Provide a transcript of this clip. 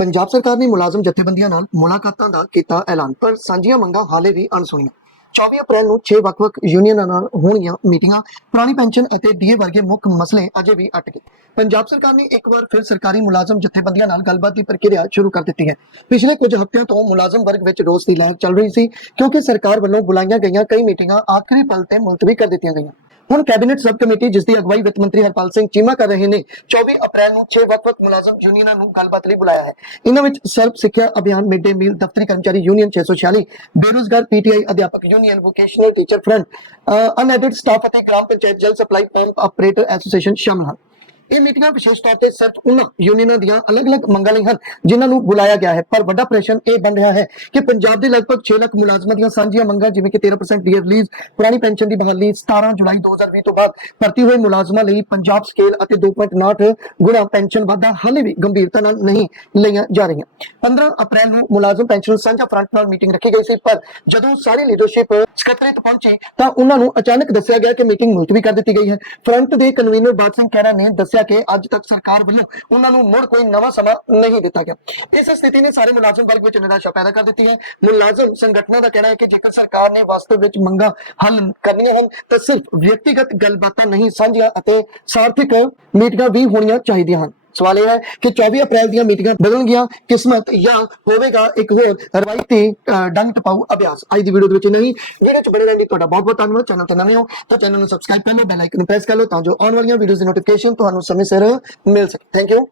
ਪੰਜਾਬ ਸਰਕਾਰ ਨੇ ਮੁਲਾਜ਼ਮ ਜਥੇਬੰਦੀਆਂ ਨਾਲ ਮੁਲਾਕਾਤਾਂ ਦਾ ਕੀਤਾ ਐਲਾਨ, ਪਰ ਸਾਂਝੀਆਂ ਮੰਗਾਂ ਹਾਲੇ ਵੀ ਅਣਸੁਣੀਆਂ। 24 ਅਪ੍ਰੈਲ ਨੂੰ 6 ਵੱਖ-ਵੱਖ ਯੂਨੀਅਨਾਂ ਨਾਲ ਹੋਣਗੀਆਂ ਮੀਟਿੰਗਾਂ। ਪੁਰਾਣੀ ਪੈਨਸ਼ਨ ਅਤੇ ਡੀਏ ਵਰਗੇ ਮੁੱਖ ਮਸਲੇ ਅਜੇ ਵੀ ਅਟਕੇ। ਪੰਜਾਬ ਸਰਕਾਰ ਨੇ ਇੱਕ ਵਾਰ ਫਿਰ ਸਰਕਾਰੀ ਮੁਲਾਜ਼ਮ ਜਥੇਬੰਦੀਆਂ ਨਾਲ ਗੱਲਬਾਤ ਦੀ ਪ੍ਰਕਿਰਿਆ ਸ਼ੁਰੂ ਕਰ ਦਿੱਤੀ ਹੈ। ਪਿਛਲੇ ਕੁਝ ਹਫ਼ਤਿਆਂ ਤੋਂ ਮੁਲਾਜ਼ਮ ਵਰਗ ਵਿੱਚ ਰੋਸ ਦੀ ਲਹਿਰ ਚੱਲ ਰਹੀ ਸੀ, ਕਿਉਂਕਿ ਸਰਕਾਰ ਵੱਲੋਂ ਬੁਲਾਈਆਂ ਗਈਆਂ ਕਈ ਮੀਟਿੰਗਾਂ ਆਖਰੀ ਪਲ ਤੇ ਮੁਲਤਵੀ ਕਰ ਦਿੱਤੀਆਂ ਗਈਆਂ। ਹੁਣ ਕੈਬਨਿਟ ਸਬ ਕਮੇਟੀ, ਜਿਸ ਦੀ ਅਗਵਾਈ ਵਿੱਤ ਮੰਤਰੀ ਹਰਪਾਲ ਸਿੰਘ ਚੀਮਾ ਕਰ ਰਹੇ ਨੇ 24 ਅਪ੍ਰੈਲ ਨੂੰ 6 ਵੱਖ-ਵੱਖ ਮੁਲਾਜ਼ਮ ਯੂਨੀਅਨਾਂ ਨੂੰ ਗੱਲਬਾਤ ਲਈ ਬੁਲਾਇਆ ਹੈ। ਇਹਨਾਂ ਵਿੱਚ ਸਰਬ ਸਿੱਖਿਆ ਅਭਿਆਨ, ਮਿਡ ਡੇ ਮੀਲ, ਦਫ਼ਤਰੀ ਕਰਮਚਾਰੀ ਯੂਨੀਅਨ 646 ਬੇਰੁਜ਼ਗਾਰ ਪੀਟੀਆਈ ਅਧਿਆਪਕ union, vocational teacher front unaided staff ਅਤੇ ਗ੍ਰਾਮ ਪੰਚਾਇਤ ਜਲ ਸਪਲਾਈ ਪੰਪ ਆਪਰੇਟਰ ਐਸੋਸੀਏਸ਼ਨ ਸ਼ਾਮਲ ਹਨ। ਇਹ ਮੀਟਿੰਗਾਂ ਵਿਸ਼ੇਸ਼ ਤੌਰ ਤੇ ਸਿਰਫ ਉਹਨਾਂ ਯੂਨੀਅਨਾਂ ਦੀਆਂ ਅਲੱਗ-ਅਲੱਗ ਮੰਗਾਂ ਲਈ ਹਨ, ਜਿਨ੍ਹਾਂ ਨੂੰ ਬੁਲਾਇਆ ਗਿਆ ਹੈ। ਪਰ ਵੱਡਾ ਪ੍ਰਸ਼ਨ ਇਹ ਬਣ ਰਿਹਾ ਹੈ ਕਿ ਪੰਜਾਬ ਦੇ ਲਗਭਗ 6 ਲੱਖ ਮੁਲਾਜ਼ਮਾਂ ਦੀਆਂ ਸਾਂਝੀਆਂ ਮੰਗਾਂ, ਜਿਵੇਂ ਕਿ 13% ਡੀਏ ਰਿਲੀਜ਼ ਪੁਰਾਣੀ ਪੈਨਸ਼ਨ ਦੀ ਬਹਾਲੀ 17 ਜੁਲਾਈ 2020 ਤੋਂ ਬਾਅਦ ਭਰਤੀ ਹੋਏ ਮੁਲਾਜ਼ਮਾਂ ਲਈ ਪੰਜਾਬ ਸਕੇਲ ਅਤੇ 2.9 ਗੁਣਾ ਪੈਨਸ਼ਨ ਵਾਧਾ ਹਾਲੇ ਵੀ ਗੰਭੀਰਤਾ ਨਾਲ ਨਹੀਂ ਲਈਆਂ ਜਾ ਰਹੀਆਂ। 15 ਅਪ੍ਰੈਲ ਨੂੰ ਮੁਲਾਜ਼ਮ ਪੈਨਸ਼ਨ ਸਾਂਝਾ ਫਰੰਟ ਨਾਲ ਮੀਟਿੰਗ ਰੱਖੀ ਗਈ ਸੀ, ਪਰ ਜਦੋਂ ਸਾਰੀ ਲੀਡਰਸ਼ਿਪ ਸਕੱਤਰੇਤ ਪਹੁੰਚੀ ਤਾਂ ਉਹਨਾਂ ਨੂੰ ਅਚਾਨਕ ਦੱਸਿਆ ਗਿਆ ਕਿ ਮੀਟਿੰਗ ਮੁਲਤਵੀ ਕਰ ਦਿੱਤੀ ਗਈ ਹੈ। ਫਰੰਟ ਦੇ ਕਨਵੀਨਰ ਬਾਦ ਸਿੰਘ ਖਹਿਰਾ ਨੇ ਦੱਸਿਆ ਕਿ ਅੱਜ ਤੱਕ ਸਰਕਾਰ ਵੱਲੋਂ ਉਹਨਾਂ ਨੂੰ ਮੁੜ ਕੋਈ ਨਵਾਂ ਸਮਾਂ ਨਹੀਂ ਦਿੱਤਾ ਗਿਆ। ਇਸ ਸਥਿਤੀ ਨੇ ਸਾਰੇ ਮੁਲਾਜ਼ਮ ਵਰਗ ਵਿੱਚ ਨਿਰਾਸ਼ਾ ਪੈਦਾ ਕਰ ਦਿੱਤੀ ਹੈ। ਮੁਲਾਜ਼ਮ ਸੰਗਠਨਾਂ ਦਾ ਕਹਿਣਾ ਹੈ ਕਿ ਜੇਕਰ ਸਰਕਾਰ ਨੇ ਵਾਸਤਵ ਵਿੱਚ ਮੰਗਾਂ ਹੱਲ ਕਰਨੀਆਂ ਹਨ, ਤਾਂ ਸਿਰਫ ਵਿਅਕਤੀਗਤ ਗੱਲਬਾਤਾਂ ਨਹੀਂ ਸਾਂਝੀਆਂ ਅਤੇ ਸਾਰਥਿਕ ਮੀਟਿੰਗਾਂ ਵੀ ਹੋਣੀਆਂ ਚਾਹੀਦੀਆਂ ਹਨ। ਸਵਾਲ ਇਹ ਹੈ ਕਿ 24 ਅਪ੍ਰੈਲ ਦੀਆਂ ਮੀਟਿੰਗਾਂ ਬਦਲਣਗੀਆਂ, ਕਿਸਮਤ ਜਾਂ ਹੋਵੇਗਾ ਇੱਕ ਹੋਰ ਰਵਾਇਤੀ ਡੰਗ ਟਪਾਊ ਅਭਿਆਸ। ਅੱਜ ਦੀ ਵੀਡੀਓ ਦੇ ਵਿੱਚ ਨਹੀਂ ਵੀਡੀਓ ਚ ਬਣੇ ਰਹਿਣ ਲਈ ਤੁਹਾਡਾ ਬਹੁਤ ਬਹੁਤ ਧੰਨਵਾਦ। ਚੈਨਲ ਤੇ ਨਵੇਂ ਹੋ, ਤਾਂ ਚੈਨਲ ਨੂੰ ਸਬਸਕ੍ਰਾਈਬ ਕਰ ਲਓ ਬੈਲ ਆਈਕਨ ਪ੍ਰੈਸ ਕਰ ਲਓ, ਤਾਂ ਜੋ ਆਉਣ ਵਾਲੀਆਂ ਵੀਡੀਓਜ਼ ਦੀ ਨੋਟੀਫਿਕੇਸ਼ਨ ਤੁਹਾਨੂੰ ਸਮੇਂ ਸਿਰ ਮਿਲ ਸਕੇ। Thank you